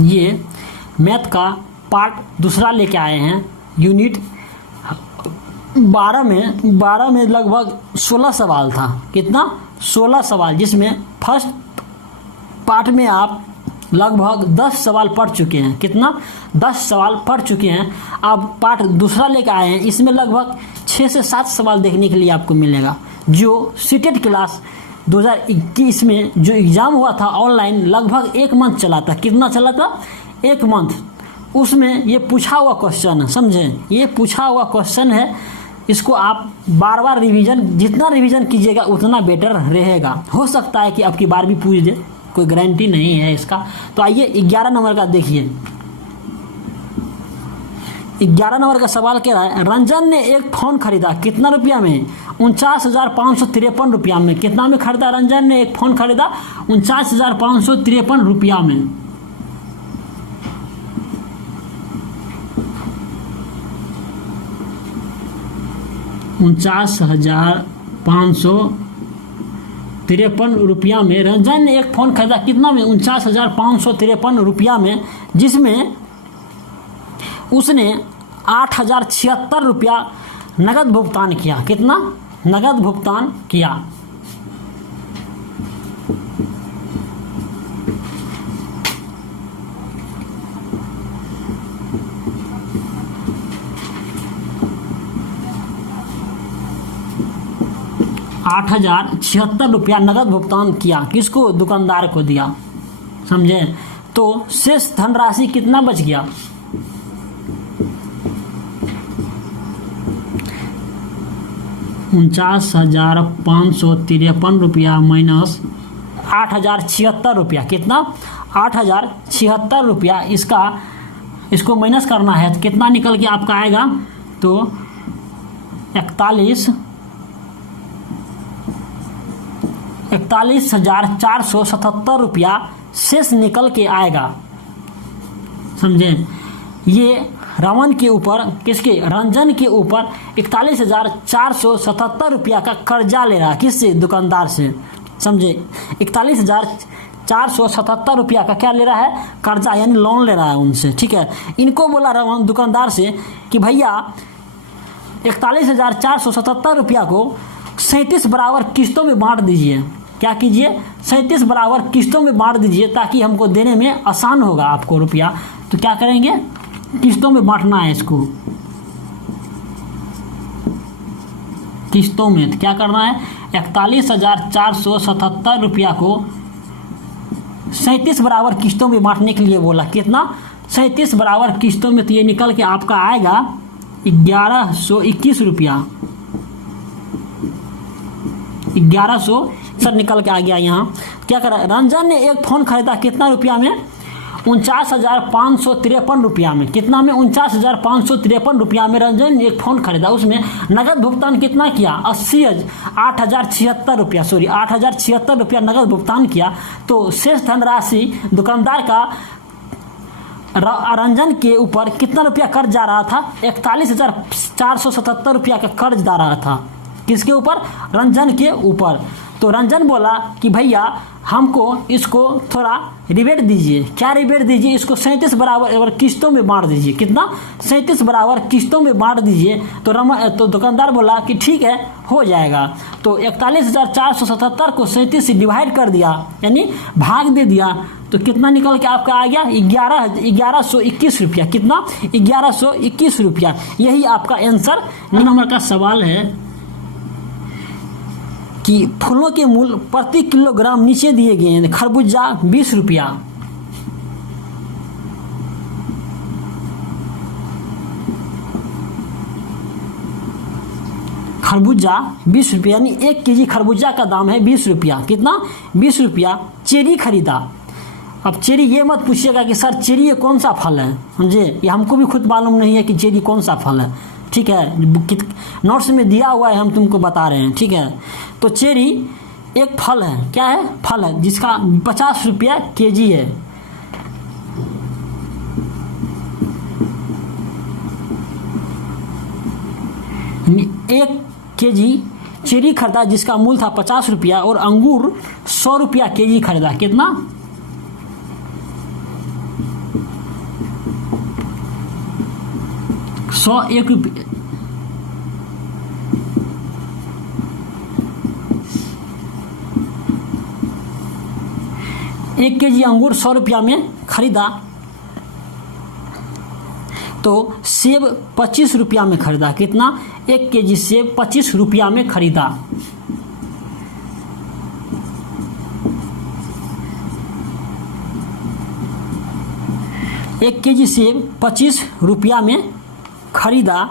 ये मैथ का पार्ट दूसरा लेके आए हैं। यूनिट 12 में लगभग 16 सवाल था। कितना? 16 सवाल, जिसमें फर्स्ट पार्ट में आप लगभग 10 सवाल पढ़ चुके हैं। कितना? 10 सवाल पढ़ चुके हैं। अब पार्ट दूसरा लेकर आए हैं, इसमें लगभग 6 से 7 सवाल देखने के लिए आपको मिलेगा। जो सीटेट क्लास 2021 में जो एग्ज़ाम हुआ था ऑनलाइन, लगभग 1 मंथ चला था। कितना चला था? 1 मंथ। उसमें ये पूछा हुआ क्वेश्चन है, समझें, ये पूछा हुआ क्वेश्चन है। इसको आप बार बार रिवीजन, जितना रिवीजन कीजिएगा उतना बेटर रहेगा। हो सकता है कि आपकी बार भी पूछ दे, कोई गारंटी नहीं है इसका। तो आइए 11 नंबर का देखिए। 11 नंबर का सवाल कह रहा है, रंजन ने एक फोन खरीदा। कितना रुपया में? 49,553 रुपया में। कितना में खरीदा? रंजन ने एक फोन खरीदा 49,553 रुपया में। ₹49,553 में रंजन ने एक फ़ोन खरीदा। कितना में? 49,553 रुपया में, जिसमें उसने 8,076 रुपया नगद भुगतान किया। कितना? नगद भुगतान किया। ₹8,076 नगद भुगतान किया। किसको? दुकानदार को दिया। समझे? तो शेष धनराशि कितना बच गया? 49,553 रुपया माइनस 8,076 रुपया। कितना? 8,076 रुपया। इसको माइनस करना है तो कितना निकल के आपका आएगा? तो 41,477 रुपया शेष निकल के आएगा। समझे? ये रमन के ऊपर, किसके? रंजन के ऊपर 41,477 रुपया का कर्जा ले रहा। किससे? दुकानदार से। समझे? 41,477 रुपया का क्या ले रहा है? कर्जा, यानी लोन ले रहा है उनसे। ठीक है। इनको बोला रमन दुकानदार से कि भैया 41,477 रुपया को 37 बराबर किस्तों में बांट दीजिए। क्या कीजिए? 37 बराबर किस्तों में बांट दीजिए, ताकि हमको देने में आसान होगा आपको रुपया। तो क्या करेंगे? किस्तों में बांटना है इसको, किस्तों में। तो क्या करना है? 41,477 रुपया को 37 बराबर किस्तों में बांटने के लिए बोला। कितना? 37 बराबर किस्तों में। तो ये निकल के आपका आएगा 1,121 रुपया। 1,100 सर निकल के आ गया यहाँ। क्या करा? रंजन ने एक फोन खरीदा। कितना रुपया में? 49,553 रुपया में। कितना में? 49,553 रुपया में रंजन ने एक फ़ोन खरीदा। उसमें नगद भुगतान कितना किया? 8,076 रुपया, सॉरी 8,076 रुपया नगद भुगतान किया। तो शेष धनराशि दुकानदार का रंजन के ऊपर कितना रुपया कर्ज जा रहा था? 41,477 रुपया का कर्ज जा रहा था। किसके ऊपर? रंजन के ऊपर। तो रंजन बोला कि भैया हमको इसको थोड़ा रिबेट दीजिए। क्या रिबेट दीजिए? इसको 37 बराबर किस्तों में बांट दीजिए। कितना? 37 बराबर किस्तों में बांट दीजिए। तो दुकानदार बोला कि ठीक है, हो जाएगा। तो 41,477 को 37 से डिवाइड कर दिया, यानी भाग दे दिया। तो कितना निकल के आपका आ गया? 1,121 रुपया। कितना? 1,121 रुपया। यही आपका आंसर। नंबर का सवाल है कि फूलों के मूल्य प्रति किलोग्राम नीचे दिए गए हैं। खरबूजा 20 रुपया, खरबूजा 20 रुपया, यानी 1 केजी खरबूजा का दाम है 20 रुपया। कितना? 20 रुपया। चेरी खरीदा। अब चेरी ये मत पूछिएगा कि सर चेरी ये कौन सा फल है। समझे? ये हमको भी खुद मालूम नहीं है कि चेरी कौन सा फल है। ठीक है, नोट्स में दिया हुआ है, हम तुमको बता रहे हैं। ठीक है। तो चेरी एक फल है। क्या है? फल है, जिसका 50 रुपया केजी है। एक केजी चेरी खरीदा जिसका मूल्य था 50 रुपया, और अंगूर 100 रुपया केजी खरीदा। कितना? 1 रुपये, 1 केजी अंगूर 100 रुपया में खरीदा, तो सेब 25 रुपया में खरीदा। कितना? 1 केजी सेब 25 रुपया में खरीदा। एक केजी सेब 25 रुपया में खरीदा,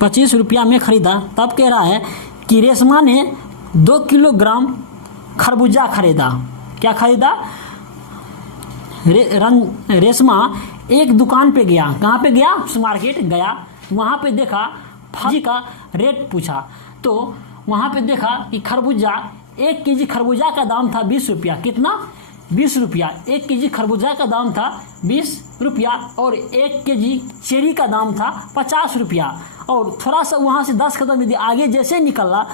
25 रुपया में खरीदा। तब कह रहा है कि रेशमा ने 2 किलोग्राम खरबूजा खरीदा। क्या खरीदा? रेशमा एक दुकान पे गया। कहाँ पे गया? मार्केट गया। वहाँ पे देखा, फल का रेट पूछा, तो वहाँ पे देखा कि खरबूजा, 1 केजी खरबूजा का दाम था 20 रुपया। कितना? 20 रुपया। 1 केजी खरबूजा का दाम था 20 रुपया और 1 केजी चेरी का दाम था 50 रुपया। और थोड़ा सा वहाँ से 10 कदम यदि आगे जैसे निकला,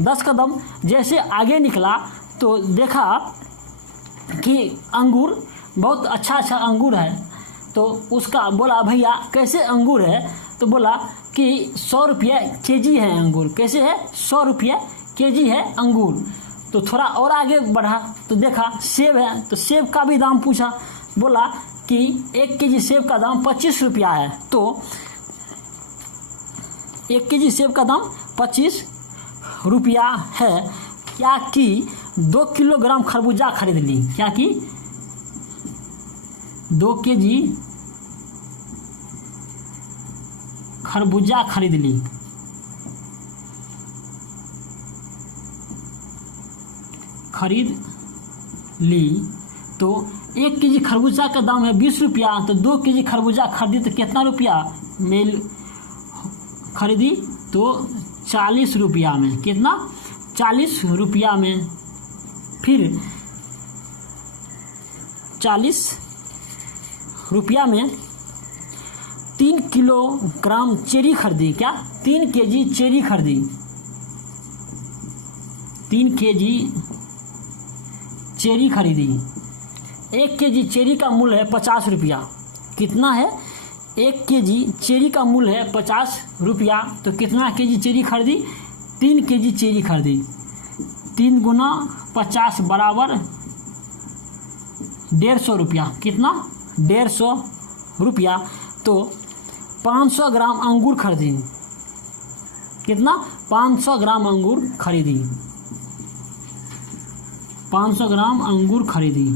10 कदम जैसे आगे निकला तो देखा कि अंगूर, बहुत अच्छा अंगूर है। तो उसका बोला, भैया कैसे अंगूर है? तो बोला कि 100 रुपये केजी है अंगूर। कैसे है? 100 रुपये केजी है अंगूर। तो थोड़ा और आगे बढ़ा तो देखा सेब है, तो सेब का भी दाम पूछा। बोला कि 1 केजी सेब का दाम 25 रुपया है। तो 1 केजी सेब का दाम 25 रुपया है। क्या कि 2 किलोग्राम खरबूजा खरीद ली। क्या कि 2 केजी खरबूजा खरीद ली। तो 1 केजी खरबूजा का दाम है 20 रुपया, तो 2 केजी खरबूजा खरीदी तो कितना रुपया मेल खरीदी? तो 40 रुपया में। कितना? 40 रुपया में। फिर 40 रुपया में 3 किलोग्राम चेरी खरीदी। क्या? 3 केजी चेरी खरीदी। 3 केजी चेरी खरीदी। 1 केजी चेरी का मूल्य है 50 रुपया। कितना है? 1 केजी चेरी का मूल्य है 50 रुपया। तो कितना केजी चेरी खरीदी? 3 केजी चेरी खरीदी। 3 गुना 50 बराबर 150 रुपया। कितना? 150 रुपया। तो 500 ग्राम अंगूर खरीदी। कितना? 500 ग्राम अंगूर खरीदी। 500 ग्राम अंगूर खरीदी।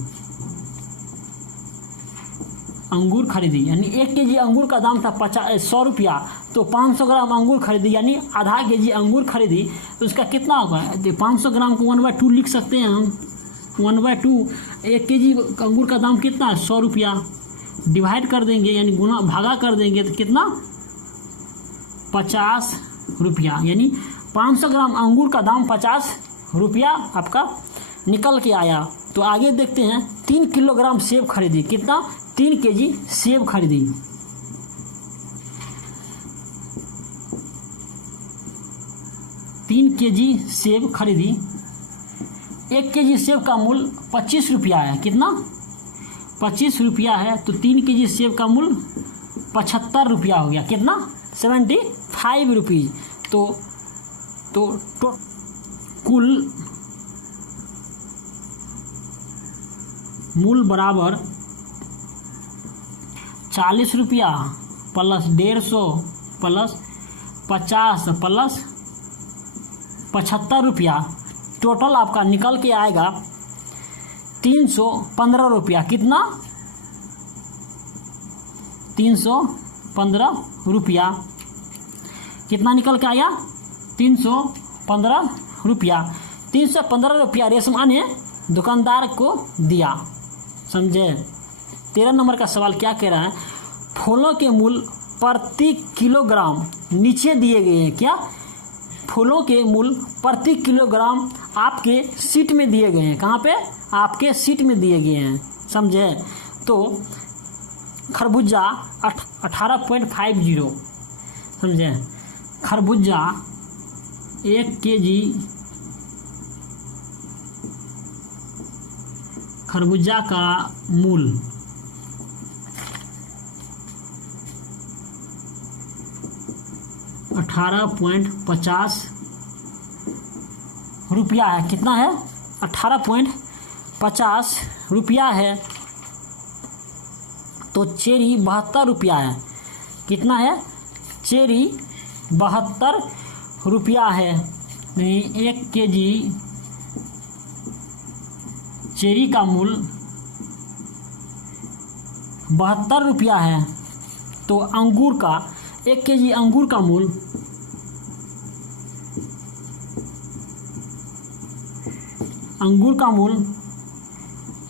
अंगूर खरीदी यानी 1 केजी अंगूर का दाम था 100 रुपया, तो 500 ग्राम अंगूर खरीदी यानी आधा केजी अंगूर खरीदी। तो उसका कितना होगा? 500 ग्राम को 1/2 लिख सकते हैं हम। 1/2 1 केजी अंगूर का दाम कितना है? 100 रुपया। डिवाइड कर देंगे यानी गुना भागा कर देंगे तो कितना? 50 रुपया। यानी 500 ग्राम अंगूर का दाम 50 रुपया आपका निकल के आया। तो आगे देखते हैं। 3 किलोग्राम सेब खरीदी। कितना? 3 केजी सेब खरीदी। 3 केजी सेब खरीदी। 1 केजी सेब का मूल्य 25 रुपया है। कितना? 25 रुपया है। तो 3 केजी सेब का मूल्य 75 रुपया हो गया। कितना? 75 रुपीज़। तो कुल मूल बराबर 40 रुपया प्लस 150 प्लस 50 प्लस 75 रुपया, टोटल आपका निकल के आएगा 315 रुपया। कितना? 315 रुपया। कितना निकल के आया? 315 रुपया। 315 रुपया रेशमा ने दुकानदार को दिया। समझे? 13 नंबर का सवाल क्या कह रहा है? फूलों के मूल्य प्रति किलोग्राम नीचे दिए गए हैं। क्या? फूलों के मूल्य प्रति किलोग्राम आपके शीट में दिए गए हैं। कहाँ पे? आपके शीट में दिए गए हैं। समझे? तो खरबूजा 18.50। समझे? खरबूजा 1 केजी खरबूजा का मूल 18.50 रुपया है। कितना है? 18.50 रुपया है। तो चेरी 72 रुपया है। कितना है? चेरी 72 रुपया है। 1 केजी चेरी का मूल 72 रुपया है। तो अंगूर का 1 केजी अंगूर का मूल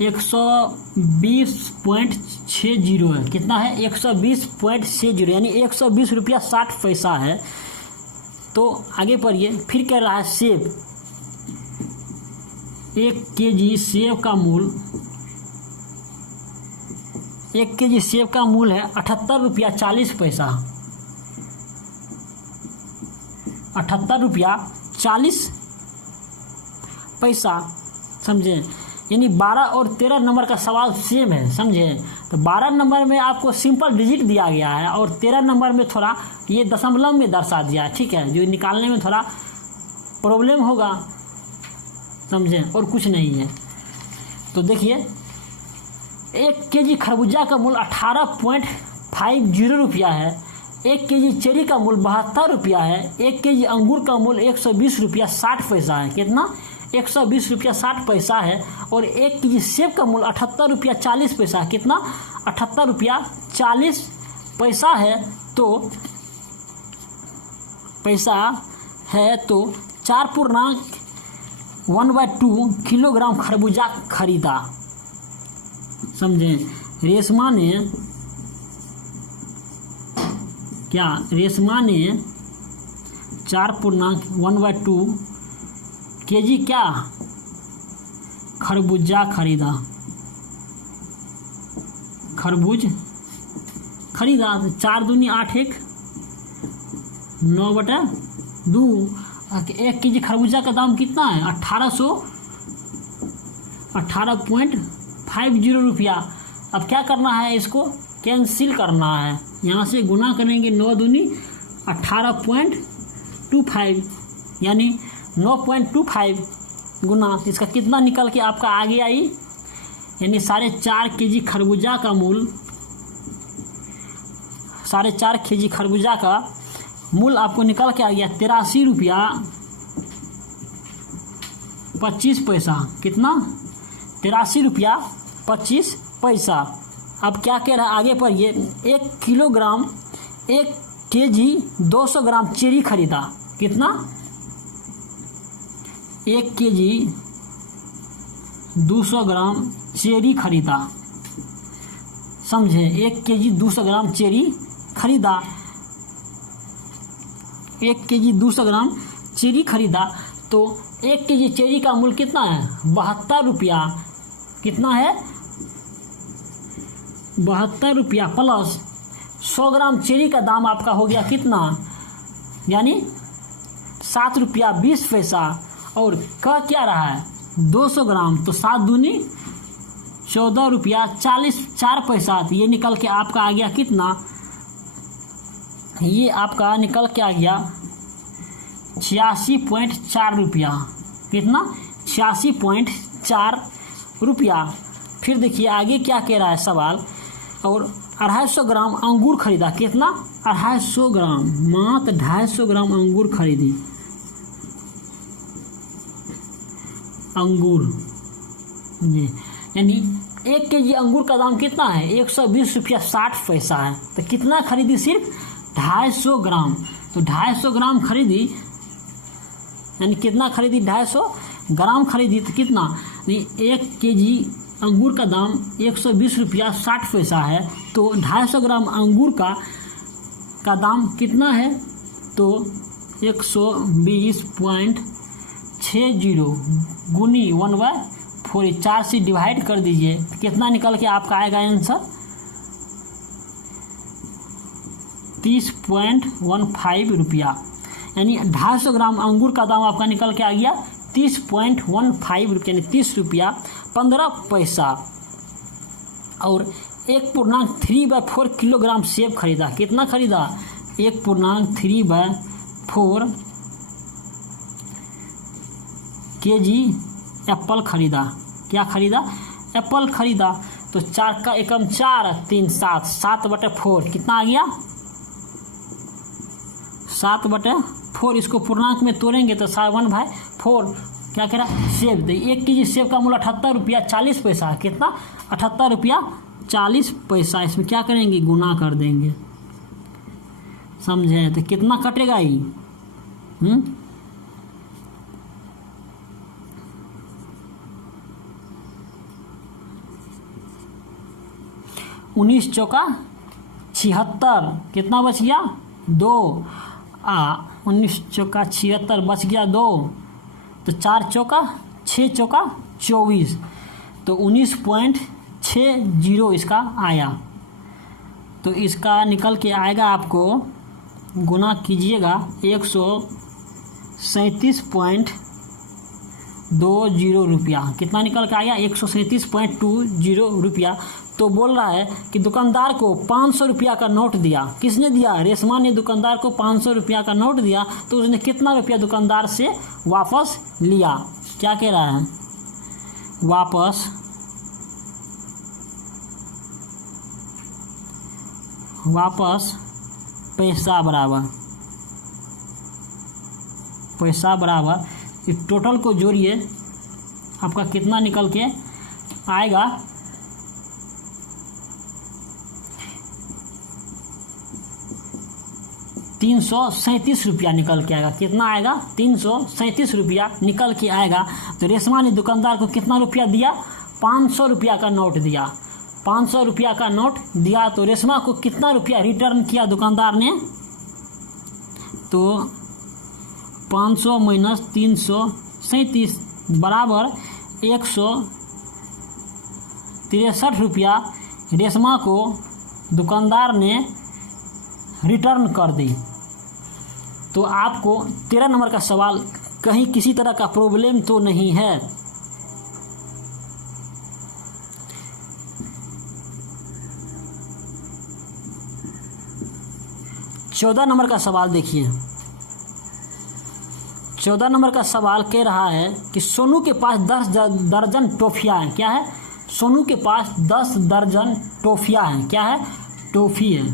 120.60 है। कितना है? 120.60 यानी 120 रुपया 60 पैसा है। तो आगे पढ़िए। फिर कह रहा है सेब 1 केजी सेब का मूल 1 केजी सेब का मूल है 78 रुपया 40 पैसा। 78 रुपया 40 पैसा। समझे? यानी 12 और 13 नंबर का सवाल सेम है। समझे? तो 12 नंबर में आपको सिंपल डिजिट दिया गया है और 13 नंबर में थोड़ा ये दशमलव में दर्शा दिया है। ठीक है, जो निकालने में थोड़ा प्रॉब्लम होगा। समझे? और कुछ नहीं है। तो देखिए 1 केजी खरबूजा का मूल 18.50 रुपया है। 1 केजी चेरी का मूल 72 रुपया है। 1 केजी अंगूर का मूल 120 रुपया 60 पैसा है। कितना? 120 रुपया 60 पैसा है। और 1 केजी सेब का मूल 78 रुपया 40 पैसा। कितना? 78 रुपया 40 पैसा है। तो पैसा है तो 4.12 किलोग्राम खरबूजा खरीदा। समझे? रेशमा ने 4.12 केजी क्या खरबूजा खरीदा। खरबूज खरीदा। 4 दूनी 8 1 9/2। 1 केजी खरबूजा का दाम कितना है? 18.50 रुपया। अब क्या करना है? इसको कैंसिल करना है। यहाँ से गुना करेंगे 9 दूनी 18.25 यानी 9.25 गुना इसका कितना निकल के आपका आगे आई? यानी 4.5 केजी खरबूजा का मूल 4.5 केजी खरबूजा का मूल आपको निकल के आ गया 83 रुपया 25 पैसा। कितना? 83 रुपया 25 पैसा। अब क्या कह रहा है आगे पर? ये 1 किलोग्राम 1 केजी 200 ग्राम चेरी खरीदा। कितना? 1 केजी 200 ग्राम चेरी खरीदा। समझे? 1 केजी 200 ग्राम चेरी खरीदा। 1 केजी 200 ग्राम चेरी खरीदा। तो 1 केजी चेरी का मूल्य कितना है? 72 रुपया। कितना है? 72 रुपया प्लस 100 ग्राम चेरी का दाम आपका हो गया कितना? यानी 7 रुपया 20 पैसा। और कह क्या रहा है? 200 ग्राम। तो 7 दूनी 14 रुपया 4 पैसा। तो ये निकल के आपका आ गया कितना? ये आपका निकल के आ गया 86.4 रुपया। कितना? 86.4 रुपया। फिर देखिए आगे क्या कह रहा है सवाल। और 250 ग्राम अंगूर खरीदा। कितना? 250 ग्राम। मात्र 250 ग्राम अंगूर खरीदी। अंगूर जी यानी 1 केजी अंगूर का दाम कितना है? 120 रुपया 60 पैसा है। तो कितना खरीदी? सिर्फ 250 ग्राम। तो 250 ग्राम खरीदी यानी कितना खरीदी? 250 ग्राम खरीदी। तो कितना? 1 केजी अंगूर का दाम 120 रुपया 60 पैसा है। तो 250 ग्राम अंगूर का दाम कितना है? तो 120.60 गुनी 1/4 4 से डिवाइड कर दीजिए। कितना निकल के आपका आएगा आंसर? 30.15 रुपया। यानी 250 ग्राम अंगूर का दाम आपका निकल के आ गया 30.15 रुपया। यानी 30 रुपया 15 पैसा। और 1.3/4 किलोग्राम सेब खरीदा। कितना खरीदा? 1.3/4 kg एप्पल खरीदा। क्या खरीदा? एप्पल खरीदा। तो 4 का एकम 4, 3 7, 7/4 कितना आ गया? 7/4। इसको पूर्णांक में तोड़ेंगे तो 1/4 क्या कह रहा है? सेब। तो 1 kg सेब का मूल्य 78 रुपया 40 पैसा। कितना? 78 रुपया 40 पैसा। इसमें क्या करेंगे? गुना कर देंगे। समझे? तो कितना कटेगा ये? 19 चौका 76। कितना बच गया? 2। 19 चौका 76 बच गया 2। तो 4 चौका 6 चौका 24। तो 19.60 इसका आया। तो इसका निकल के आएगा, आपको गुना कीजिएगा 137.20 रुपया। कितना निकल के आया? 137.20 रुपया। तो बोल रहा है कि दुकानदार को 500 रुपया का नोट दिया। किसने दिया? रेशमा ने दुकानदार को 500 रुपया का नोट दिया। तो उसने कितना रुपया दुकानदार से वापस लिया? क्या कह रहा है? वापस पैसा बराबर इस टोटल को जोड़िए, आपका कितना निकल के आएगा? 337 रुपया निकल के आएगा। कितना आएगा? 337 रुपया निकल के आएगा। तो रेशमा ने दुकानदार को कितना रुपया दिया? 500 रुपया का नोट दिया। 500 रुपया का नोट दिया। तो रेशमा को कितना रुपया रिटर्न किया दुकानदार ने? तो 500 माइनस 337 बराबर 163 रुपया रेशमा को दुकानदार ने रिटर्न कर दी। तो आपको 13 नंबर का सवाल कहीं किसी तरह का प्रॉब्लम तो नहीं है। चौदह नंबर का सवाल देखिए। 14 नंबर का सवाल कह रहा है कि सोनू के पास 10 दर्जन टॉफियाँ हैं। क्या है? सोनू के पास 10 दर्जन टॉफियाँ हैं। क्या है? टॉफी है।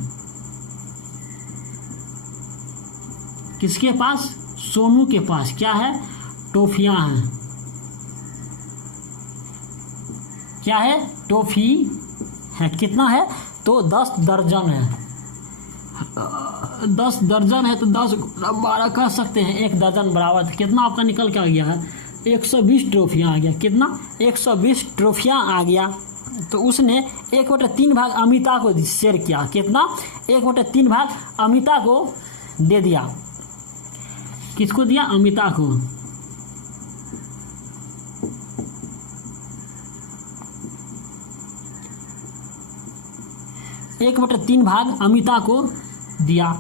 किसके पास? सोनू के पास क्या है? टॉफियाँ हैं। क्या है? टॉफी है। कितना है? तो 10 दर्जन है। 10 दर्जन है तो 10 12 कह सकते हैं। 1 दर्जन बराबर कितना आपका निकल के आ गया है? 120 ट्रॉफियाँ आ गया। कितना? 120 ट्रॉफियाँ आ गया। तो उसने 1/3 भाग अमिता को शेयर किया। कितना? 1/3 भाग अमिता को दे दिया। किसको दिया? अमिता को। एक बटे 3 भाग अमिता को दिया।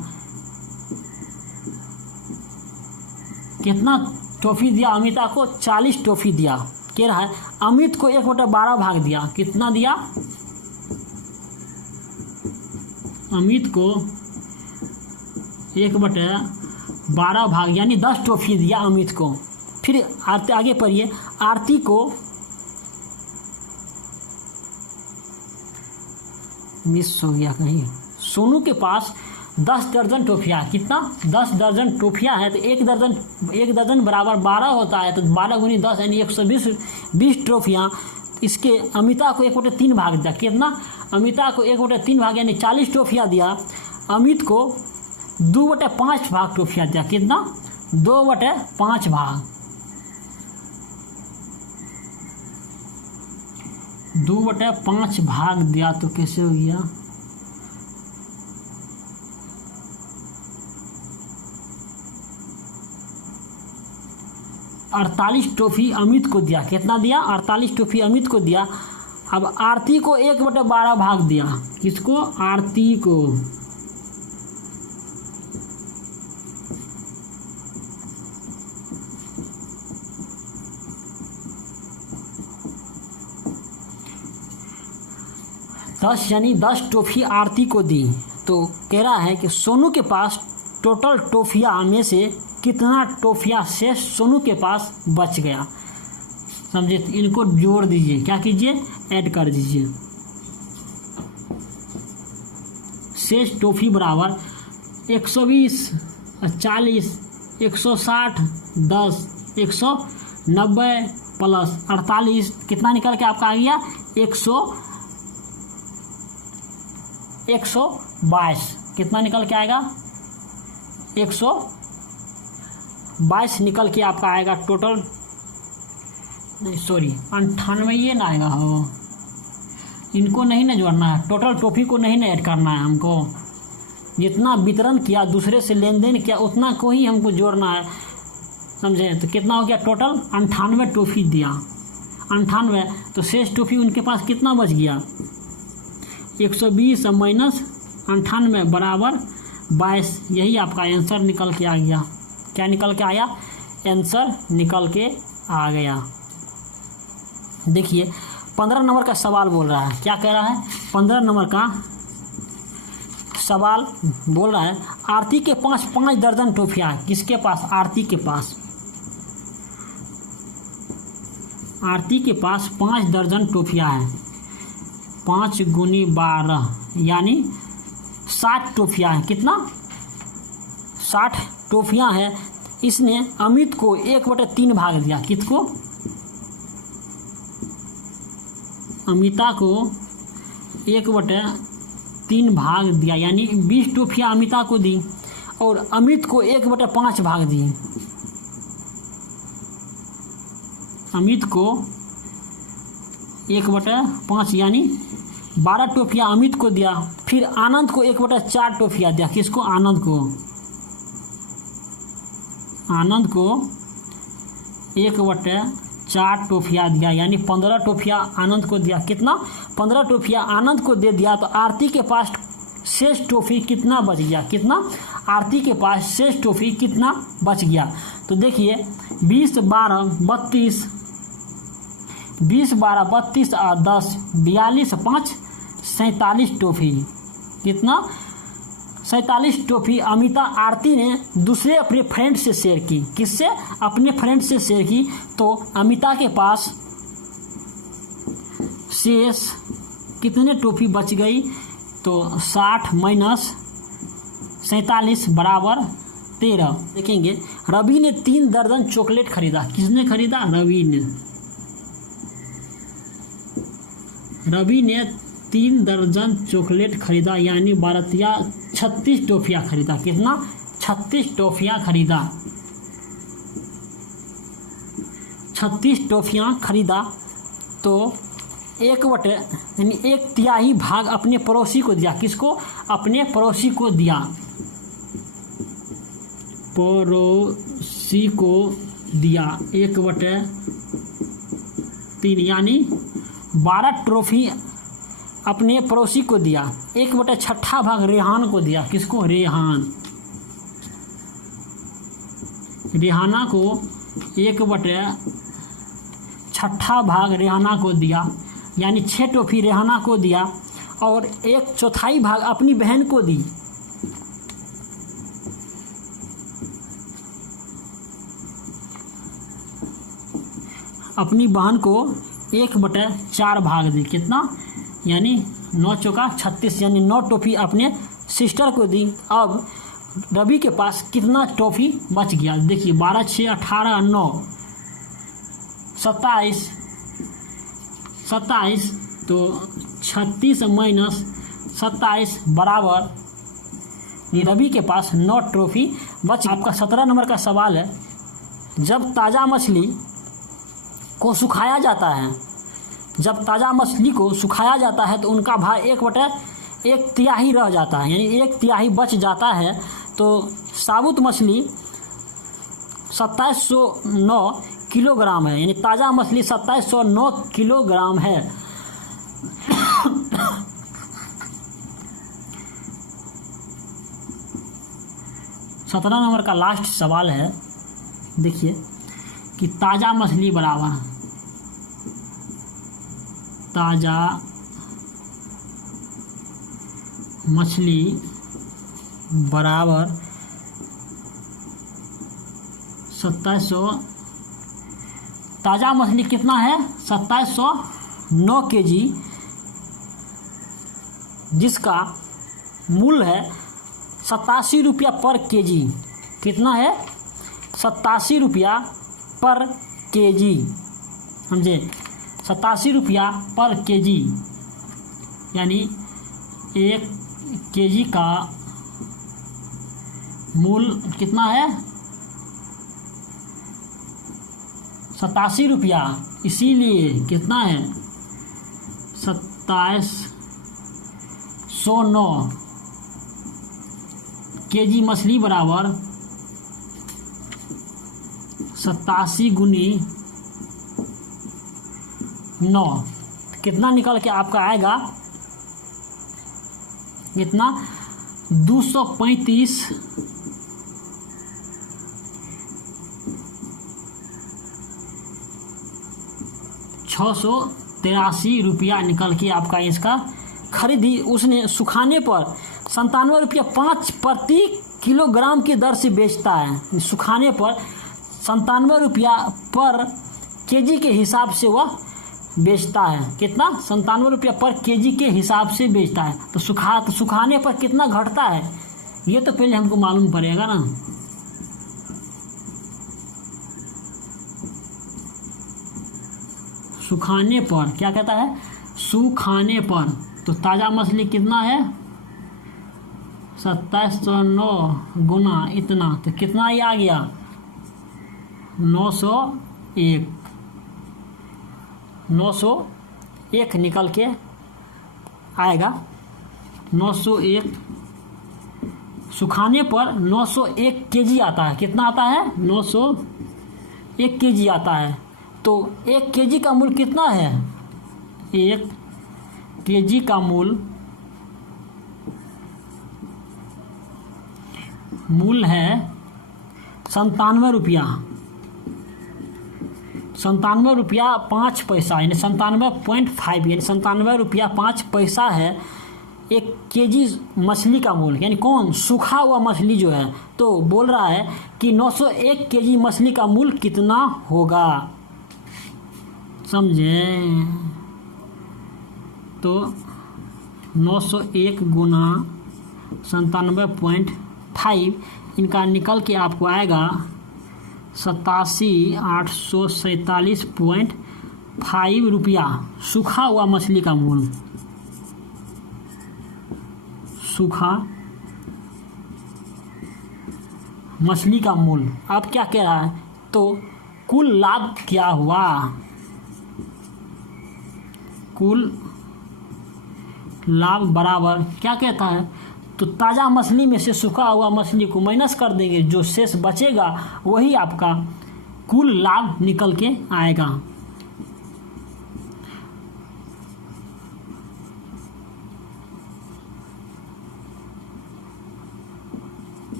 कितना टॉफी दिया अमिता को? 40 टॉफी दिया। कह रहा है अमित को 1/12 भाग दिया। कितना दिया? अमित को 1/12 भाग यानी 10 टॉफी दिया अमित को। फिर आगे पढ़िए। आरती को मिस हो गया कहीं। सोनू के पास 10 दर्जन टॉफियाँ। कितना? 10 दर्जन टॉफियाँ है। तो 1 दर्जन बराबर 12 होता है। तो 12 गुनी 10 यानी 120 ट्रॉफियाँ। इसके अमिता को 1/3 भाग दिया। कितना? अमिता को 1/3 भाग यानी 40 ट्रॉफियाँ दिया। अमित को 2/5 भाग ट्रॉफियाँ दिया। कितना? 2/5 भाग। 2/5 भाग दिया तो कैसे हो गया? अड़तालीस टॉफी अमित को दिया। कितना दिया? 48 टॉफी अमित को दिया। अब आरती को 1/12 भाग दिया। किसको? आरती को। 10 यानी 10 टॉफ़ी आरती को दी। तो कह रहा है कि सोनू के पास टोटल टॉफ़ियाँ में से कितना टॉफ़ियाँ शेष सोनू के पास बच गया। समझे? इनको जोड़ दीजिए, क्या कीजिए, ऐड कर दीजिए। शेष टॉफ़ी बराबर 120, 40, 160, 10, 190 प्लस 48 कितना निकल के आपका आ गया 122। कितना निकल के आएगा 122 निकल के आपका आएगा टोटल। नहीं सॉरी 98 ये ना आएगा। हो इनको नहीं ना जोड़ना है, टोटल टॉफ़ी को नहीं ना ऐड करना है हमको। जितना वितरण किया, दूसरे से लेन देन किया, उतना को ही हमको जोड़ना है। समझे? तो कितना हो गया टोटल 98 टॉफ़ी दिया। 98 तो शेष टॉफ़ी उनके पास कितना बच गया 120 माइनस 98 बराबर 22। यही आपका आंसर निकल के आ गया। क्या निकल के आया? आंसर निकल के आ गया। देखिए 15 नंबर का सवाल बोल रहा है। क्या कह रहा है? 15 नंबर का सवाल बोल रहा है आरती के पास 5 दर्जन टॉफ़ियाँ हैं। किसके पास? आरती के पास। आरती के पास 5 दर्जन टॉफ़ियाँ हैं। 5 गुनी 12 यानी 60 टॉफ़ियाँ हैं। कितना? 60 टॉफ़ियाँ हैं। इसने अमित को 1/3 भाग दिया। किसको? अमिता को 1/3 भाग दिया, यानी 20 टॉफ़ियाँ अमिता को दी और अमित को 1/5 भाग दी। अमित को 1/5 यानी 12 टॉफ़ियाँ अमित को दिया। फिर आनंद को 1/4 टॉफ़ियाँ दिया। किसको? आनंद को। आनंद को 1/4 टॉफ़ियाँ दिया, यानी 15 टॉफ़ियाँ आनंद को दिया। कितना? 15 टॉफ़ियाँ आनंद को दे दिया। तो आरती के पास शेष टॉफ़ी कितना बच गया? कितना? आरती के पास शेष टॉफ़ी कितना बच गया? तो देखिए 20, 12, 32, 20, 12, 32 और 10, 42, 5, 47 टॉफ़ी। कितना? 47 टॉफ़ी अमिता आरती ने दूसरे अपने फ्रेंड से शेयर की। किससे? अपने फ्रेंड से शेयर की। तो अमिता के पास शेष कितने टॉफ़ी बच गई? तो 60 माइनस 47 बराबर 13। देखेंगे रवि ने 3 दर्जन चॉकलेट खरीदा। किसने खरीदा? रवि ने। रवि ने 3 दर्जन चॉकलेट खरीदा, यानी 36 टॉफ़ियाँ खरीदा। कितना? 36 टॉफ़ियाँ खरीदा। 36 टॉफ़ियाँ खरीदा। तो 1/3 भाग अपने पड़ोसी को दिया। किसको? अपने पड़ोसी को दिया। पड़ोसी को दिया 1/3 यानी 12 टॉफ़ी अपने पड़ोसी को दिया। 1/6 भाग रेहान को दिया। किसको? रेहान। रेहाना को 1/6 भाग रेहाना को दिया, यानी 6 टॉफ़ी रेहाना को दिया और 1/4 भाग अपनी बहन को दी। अपनी बहन को 1/4 भाग दी। कितना? यानी 9 चौका 36, यानी 9 टॉफ़ी अपने सिस्टर को दी। अब रवि के पास कितना टॉफ़ी बच गया? देखिए 12, 6, 18, 9, 27 तो 36 माइनस 27 बराबर रवि के पास 9 टॉफ़ी बच। आपका 17 नंबर का सवाल है जब ताज़ा मछली को सुखाया जाता है, जब ताज़ा मछली को सुखाया जाता है तो उनका भाग 1/1 रह जाता है, यानी 1/3 बच जाता है। तो साबुत मछली 2709 किलोग्राम है, यानी ताज़ा मछली 2709 किलोग्राम है। 17 नंबर का लास्ट सवाल है। देखिए कि ताज़ा मछली बराबर ताज़ा मछली बराबर 2700, ताज़ा मछली कितना है 2709 kg, जिसका मूल्य है 87 रुपया पर केजी। कितना है 87 रुपया पर केजी, समझे, 87 रुपया पर केजी, यानी 1 केजी का मूल्य कितना है 87 रुपया, इसीलिए कितना है 2709 केजी मछली बराबर 87 गुनी 9, कितना निकल के आपका आएगा, कितना 235 683 रुपया निकल के आपका इसका खरीदी उसने सुखाने पर 97 रुपया 5 प्रति किलोग्राम की दर से बेचता है। सुखाने पर 97 रुपया पर केजी के हिसाब से वह बेचता है। कितना 97 रुपया पर केजी के हिसाब से बेचता है। तो सुखाने पर कितना घटता है ये तो पहले हमको मालूम पड़ेगा ना। सुखाने पर क्या कहता है, सुखाने पर, तो ताज़ा मछली कितना है 2709 गुना इतना, तो कितना ही आ गया 901 निकल के आएगा। 901 सुखाने पर 901 केजी आता है। कितना आता है 901 केजी आता है। तो 1 केजी का मूल्य कितना है, 1 केजी का मूल्य है 97 रुपया, 97 रुपया 5 पैसा, यानी 97.5, यानी 97 रुपया 5 पैसा है 1 केजी मछली का मूल्य। यानी कौन, सूखा हुआ मछली जो है। तो बोल रहा है कि 901 केजी मछली का मूल्य कितना होगा, समझे। तो 901 गुना 97.5 इनका निकल के आपको आएगा 87,847.5 रुपया सूखा हुआ मछली का मूल्य। सूखा मछली का मूल्य। अब क्या कह रहा है, तो कुल लाभ क्या हुआ, कुल लाभ बराबर क्या कहता है, तो ताज़ा मछली में से सूखा हुआ मछली को माइनस कर देंगे, जो शेष बचेगा वही आपका कुल लाभ निकल के आएगा।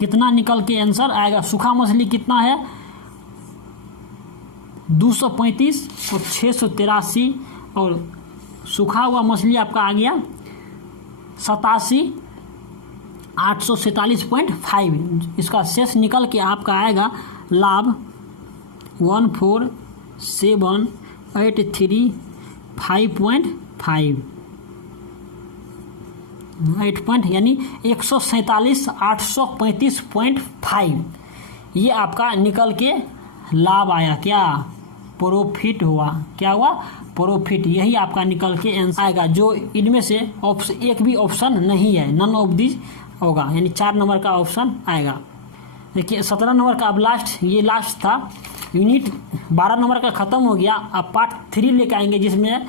कितना निकल के आंसर आएगा, सूखा मछली कितना है 235 और 683, और सूखा हुआ मछली आपका आ गया 87,847.5। इसका शेष निकल के आपका आएगा लाभ 14,783.5 8 पॉइंट, यानी 147,835.5। ये आपका निकल के लाभ आया, क्या प्रॉफिट हुआ, क्या हुआ प्रॉफिट। यही आपका निकल के आंसर आएगा, जो इनमें से एक भी ऑप्शन नहीं है, नन ऑफ दिस होगा, यानी 4 नंबर का ऑप्शन आएगा। देखिए 17 नंबर का अब ये लास्ट था। यूनिट 12 नंबर का ख़त्म हो गया। अब पार्ट 3 लेकर आएंगे, जिसमें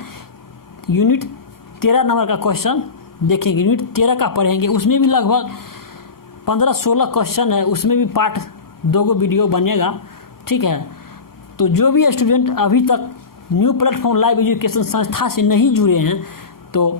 यूनिट 13 नंबर का क्वेश्चन देखेंगे। यूनिट 13 का पढ़ेंगे, उसमें भी लगभग 15-16 क्वेश्चन है, उसमें भी पार्ट 2 वीडियो बनेगा, ठीक है। तो जो भी स्टूडेंट अभी तक न्यू प्लेटफॉर्म लाइव एजुकेशन संस्था से नहीं जुड़े हैं, तो